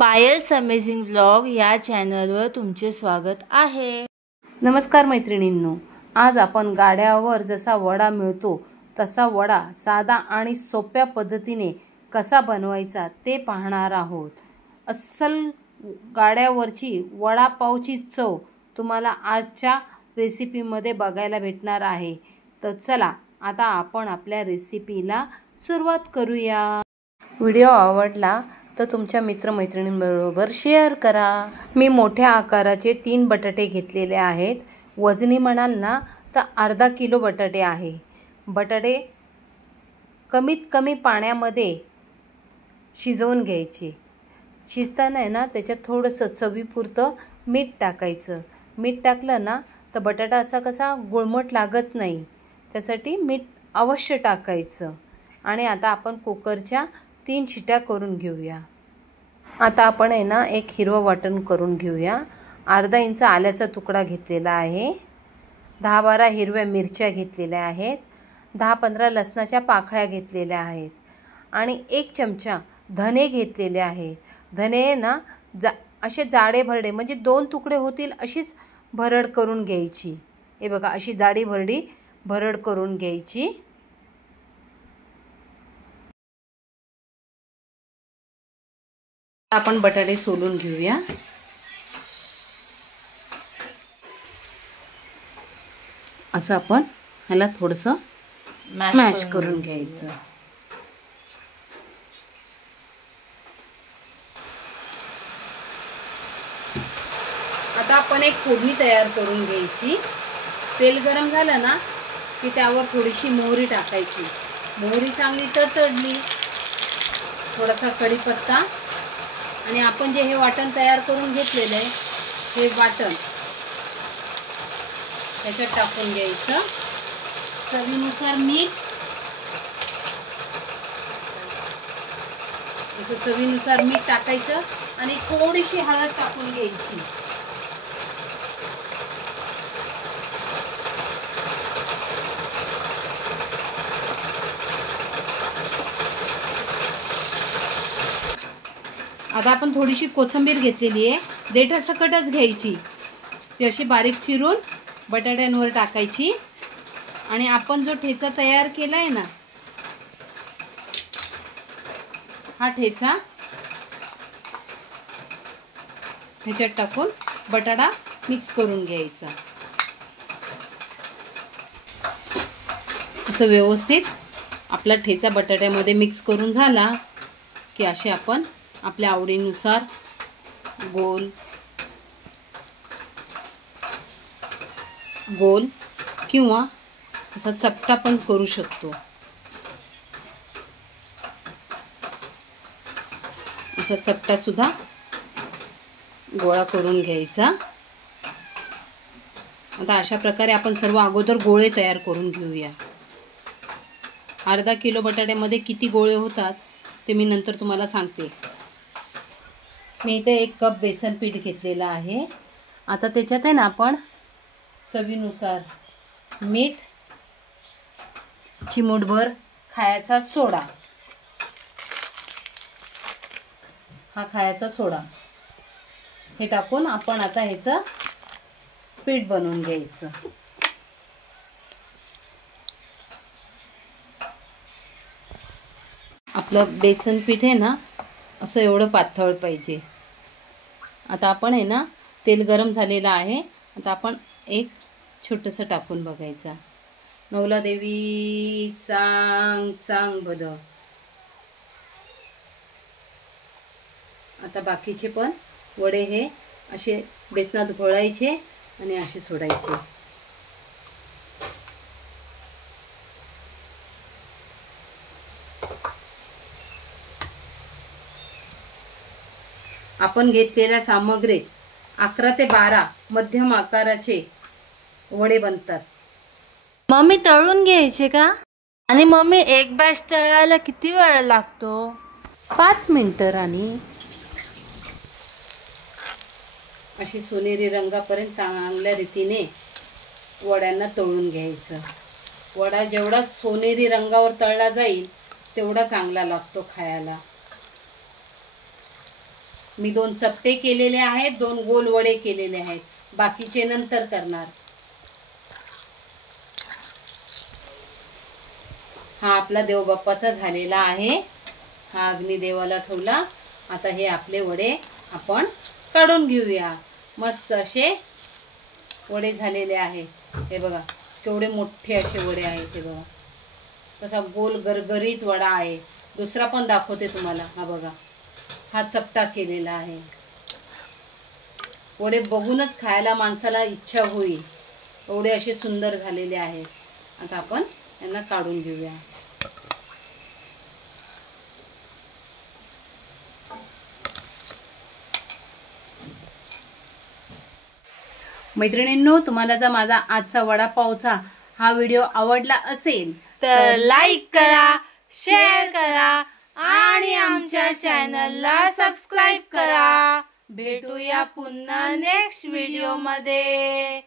Piles amazing vlog या चॅनलवर तुमचे स्वागत आहे। नमस्कार मैत्रिणींनो, आज आपण गाड्यावर जसा वडा मिळतो तसा वडा साधा आणि सोप्या पद्धतीने कसा बनवायचा ते पाहणार आहोत। अस्सल गाड्यावरची वडापावची चव तुम्हाला आजच्या रेसिपीमध्ये बघायला भेटणार आहे। तर चला आता आपण आपल्या रेसिपीला सुरुवात करूया। व्हिडिओ आवडला तर तुमच्या मित्रमैत्रिणींबरोबर शेअर करा। मी मोठ्या आकाराचे 3 बटाटे घेतलेले आहेत। वजनी म्हणाल ना तर अर्धा किलो बटाटे आहे। बटाटे कमीत कमी पाण्यामध्ये शिजवून घ्यायचे। शिजताना आहे ना त्याच्यात थोडंसं चवीपुरतं मीठ टाकायचं। मीठ टाकलं ना तर बटाटा असा कसा गुळमट लागत नाही, त्यासाठी मीठ अवश्य टाकायचं। आणि आता आपण कुकरच्या 3 शिट्या करून घेऊया। आता आपण आहे ना एक हिरवं वाटण करून घेऊया। अर्धा इंच आल्याचा तुकडा घेतलेला आहे, 10-12 हिरव्या मिरच्या घेतलेल्या आहेत, 10-15 लसणाच्या पाकळ्या घेतलेल्या आहेत आणि 1 चमचा धने घेतलेले आहेत। धने ना असे जाडे भरडे म्हणजे 2 तुकडे होतील अशीच भरड करून घ्यायची। हे बघा अशी जाडी भरडी भरड करून घ्यायची। आपण बटाटे सोलून घेऊया। असं आपण ह्याला थोडंसं मॅश करून घ्यायचं। आता आपण एक फोडणी तयार करून घ्यायची। तेल गरम झालं ना की त्यावर थोडीशी मोहरी टाकायची। मोहरी चांगली तडतडली, थोडासा कढीपत्ता आणि आपण जे हे वाटण तयार करून घेतलेलं आहे हे वाटण त्याच्यात टाकून घ्यायचं। चवीनुसार मीठ, असं चवीनुसार मीठ टाकायचं आणि थोडीशी हळद टाकून घ्यायची। आता आपण थोडीशी कोथिंबीर घेतलेली आहे, देठासकटच घ्यायची। ती अशी बारीक चिरून बटाट्यांवर टाकायची आणि आपण जो ठेचा तयार केलाय ना हा ठेचा ह्याच्यात टाकून बटाटा मिक्स करून घ्यायचा। असं व्यवस्थित आपला ठेचा बटाट्यामध्ये मिक्स करून झाला की असे आपण आपल्या आवडीनुसार गोल किंवा असा चपटा पण करू शकतो। असा चपटा सुद्धा गोळा करून घ्यायचा। आता अशा प्रकारे आपण सर्व अगोदर गोळे तयार करून घेऊया। अर्धा किलो बटाट्यामध्ये किती गोळे होतात ते मी नंतर तुम्हाला सांगते। मी इथे 1 कप बेसन पीठ घेतलेलं आहे। आता त्याच्यात आहे ना आपण चवीनुसार मीठ, चिमूटभर खायचा सोडा, हा खायचा सोडा हे टाकून आपण आता ह्याचं पीठ बनवून घ्यायचं। आपलं बेसन पीठ आहे ना असं एवढं पातळ पाहिजे। आता आपण आहे ना तेल गरम झालेलं आहे, आता आपण एक छोटंसं टाकून बघायचा। नवला देवी चांग चांग बद। आता बाकीचे पण वडे हे असे बेसनात घोळायचे आणि असे सोडायचे। आपण घेतलेल्या सामग्रीत 11 ते 12 मध्यम आकाराचे वडे बनतात। मम्मी तळून घ्यायचे का? आणि मम्मी एक बॅच तळायला किती वेळ लागतो? 5 मिनिटं राणी। अशी सोनेरी रंगापर्यंत चांगल्या रीतीने वड्यांना तळून घ्यायचं। वडा जेवढा सोनेरी रंगावर तळला जाईल तेवढा चांगला लागतो खायला। मी 2 चपटे केलेले आहेत, 2 गोल वडे केलेले आहेत, बाकीचे नंतर करणार। हा आपला देवबाप्पाचा झालेला आहे, हा अग्निदेवाला ठेवला। आता हे आपले वडे आपण काढून घेऊया। मस्त असे वडे झालेले आहे, हे बघा केवढे मोठे असे वडे आहेत, हे बघा कसा गोल गरगरीत वडा आहे। दुसरा पण दाखवते तुम्हाला, हा बघा हा चपटा केलेला आहे। वडे बघूनच खायला माणसाला इच्छा होईल, एवढे असे सुंदर झालेले आहेत। आता आपण यांना काढून घेऊया। मैत्रिणींनो, तुम्हाला जर माझा आजचा वडापावचा हा व्हिडिओ आवडला असेल तर लाईक करा, शेअर करा आणि आमच्या चॅनलला सबस्क्राईब करा। भेटूया पुन्हा नेक्स्ट व्हिडिओ मध्ये।